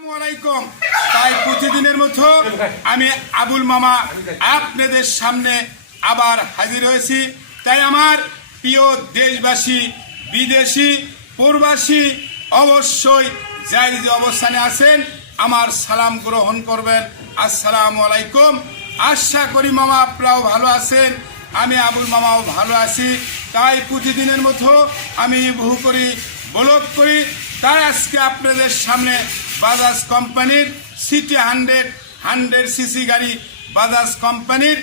আসসালামুয়ালাইকুম। তাই প্রতিদিনের মতো আমি আবুল মামা আপনাদের সামনে আবার হাজির হয়েছি। তাই আমার প্রিয় দেশবাসী, বিদেশি, প্রবাসী অবশ্যই যাই যে অবস্থানে আছেন আমার সালাম গ্রহণ করবেন। আসসালামু আলাইকুম। আশা করি মামা আপনারাও ভালো আছেন, আমি আবুল মামাও ভালো আছি। তাই প্রতিদিনের মতো আমি বহু করি ব্লগ করি। তাই আজকে আপনাদের সামনে বাজাজ কোম্পানির সিটি 100 সিসি গাড়ি, বাজাজ কোম্পানির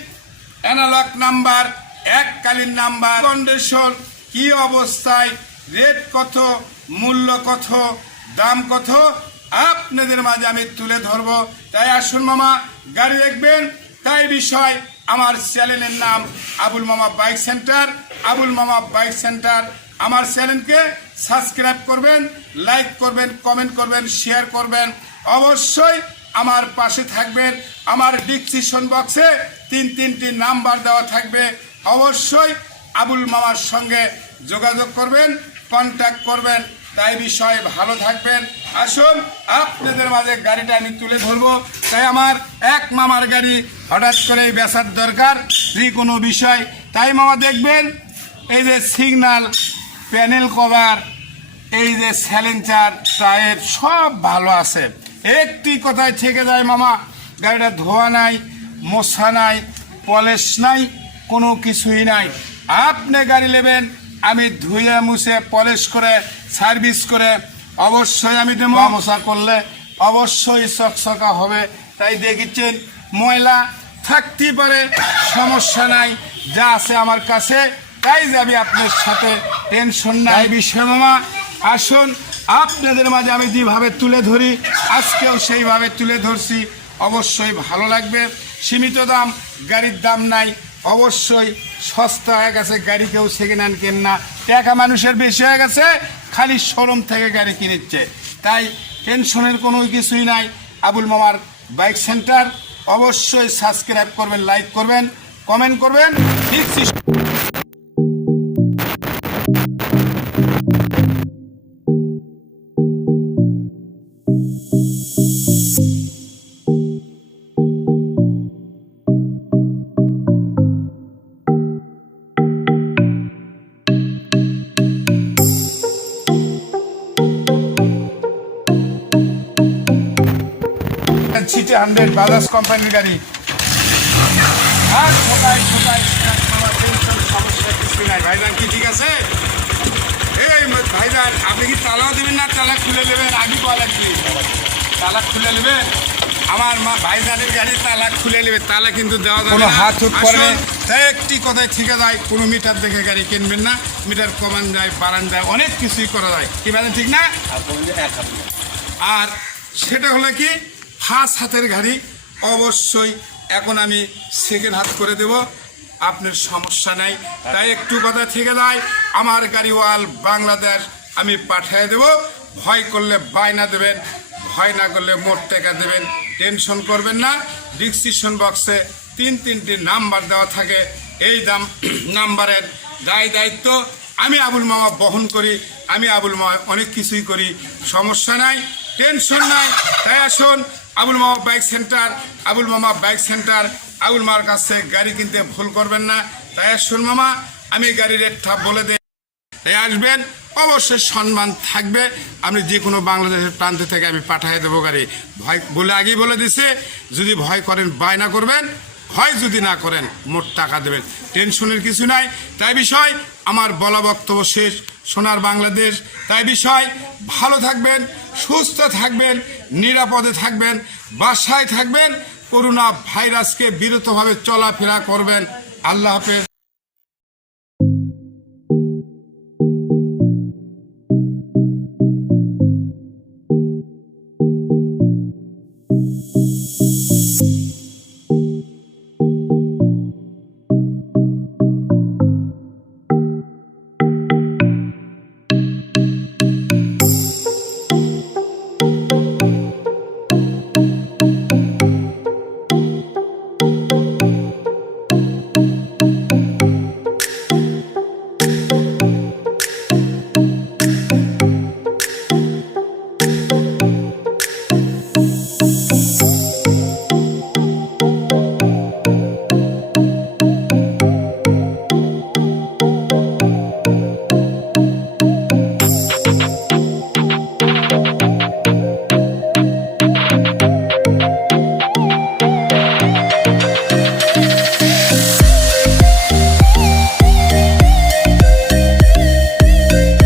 অ্যানালগ নাম্বার, এককালীন নাম্বার, কন্ডিশন কি অবস্থায়, রেট কত, মূল্য কত, দাম কত আপনাদের মাঝে আমি তুলে ধরবো। তাই আসুন মামা গাড়ি দেখবেন। তাই বিষয় আমার চ্যানেলের নাম আবুল মামা বাইক সেন্টার। আবুল মামা বাইক সেন্টার আমার চ্যানেলকে সাবস্ক্রাইব করবেন, লাইক করবেন, কমেন্ট করবেন, শেয়ার করবেন। অবশ্যই আমার পাশে থাকবেন। আমার ডিসক্রিপশন বক্সে তিনটি নাম্বার দেওয়া থাকবে। অবশ্যই আবুল মামার সঙ্গে যোগাযোগ করবেন, কন্ট্যাক্ট করবেন। তাই বিষয় ভালো থাকবেন। আসুন আপনাদের মাঝে গাড়িটা আমি তুলে ধরবো। তাই আমার এক মামার গাড়ি হঠাৎ করে বেচার দরকার যে কোনো বিষয়। তাই মামা দেখবেন এই যে সিগন্যাল, প্যানেল কভার, এই যে সাইলেন্সার, টায়ার সব ভালো আছে। একটি কথায় থেকে যায় মামা, গাড়িটা ধোয়া নাই, মোছা নাই, পলিশ নাই, কোনো কিছুই নাই। আপনি গাড়ি নেবেন, আমি ধুয়ে মুছে পলিশ করে সার্ভিস করে অবশ্যই আমি দেবো। মোছা করলে অবশ্যই চকচকা হবে। তাই দেখেছেন ময়লা থাকতেই পারে, সমস্যা নাই, যা আছে আমার কাছে তাই যাবে আপনার সাথে, টেনশন নাই। বিষয় মামা আসুন আপনাদের মাঝে আমি যেভাবে তুলে ধরি আজকেও সেইভাবে তুলে ধরছি। অবশ্যই ভালো লাগবে। সীমিত দাম, গাড়ির দাম নাই, অবশ্যই সস্তা হয়ে গেছে গাড়ি। কেউ সেকেন্ড হ্যান্ড কেন না, টাকা মানুষের বেশি হয়ে গেছে, খালি শোরুম থেকে গাড়ি কিনেছে। তাই টেনশনের কোনো কিছুই নাই। আবুল মামার বাইক সেন্টার অবশ্যই সাবস্ক্রাইব করবেন, লাইক করবেন, কমেন্ট করবেন। ঠিক সিটি 100 বাজাজ কোম্পানির গাড়ি। আর ছোটাই সমস্যা কিছু নাই। ভাইজান কি ঠিক আছে? এই ভাইজান আপনি কি তালাও দেবেন না তালা খুলে নেবেন? আগে বলা কি তালা খুলে নেবেন? আমার মা ভাইজানের গাড়ি তালা খুলে নেবে, তালা কিন্তু দেওয়া যাবে না, হাত হুট করবে। একটি কথায় ঠিক যায়, কোনো মিটার দেখে গাড়ি কিনবেন না। মিটার কমান যায়, বাড়ান যায়, অনেক কিছুই করা যায়। কি বলেন ঠিক না? আর সেটা হলো কি ফার্স্ট হাতের গাড়ি। অবশ্যই এখন আমি সেকেন্ড হাত করে দেব, আপনার সমস্যা নাই। তাই একটু কথা থেকে যায়, আমার গাড়ি ওয়াল বাংলাদেশ আমি পাঠিয়ে দেব। ভয় করলে বায়না দেবেন, ভয় না করলে মোট টাকা দেবেন। টেনশন করবেন না। ডিসক্রিপশন বক্সে তিনটি নাম্বার দেওয়া থাকে। এই নাম্বারের দায়িত্ব আমি আবুল মামা বহন করি। আমি আবুল মামা অনেক কিছুই করি, সমস্যা নাই, টেনশন নাই। তাই আসুন আবুল মামা বাইক সেন্টার, আবুল মামা বাইক সেন্টার। আবুল মামার কাছে গাড়ি কিনতে ভুল করবেন না। তাই আসুন মামা আমি গাড়ির রেটটা বলে দিই। তাই আসবেন, অবশ্যই সম্মান থাকবে। আপনি যে কোনো বাংলাদেশের প্রান্ত থেকে আমি পাঠিয়ে দেবো গাড়ি। ভয় বলে আগেই বলে দিছে, যদি ভয় করেন বায়না করবেন, ভয় যদি না করেন মোট টাকা দেবেন। টেনশনের কিছু নাই। তাই বিষয় আমার বলা বক্তব্য শেষ। সোনার বাংলাদেশ। তাই বিষয় ভালো থাকবেন, সুস্থ থাকবেন, নিরাপদে থাকবেন, বাসায় থাকবেন, করোনা ভাইরাসকে বিরতভাবে চলাফেরা করবেন। আল্লাহ হাফেজ।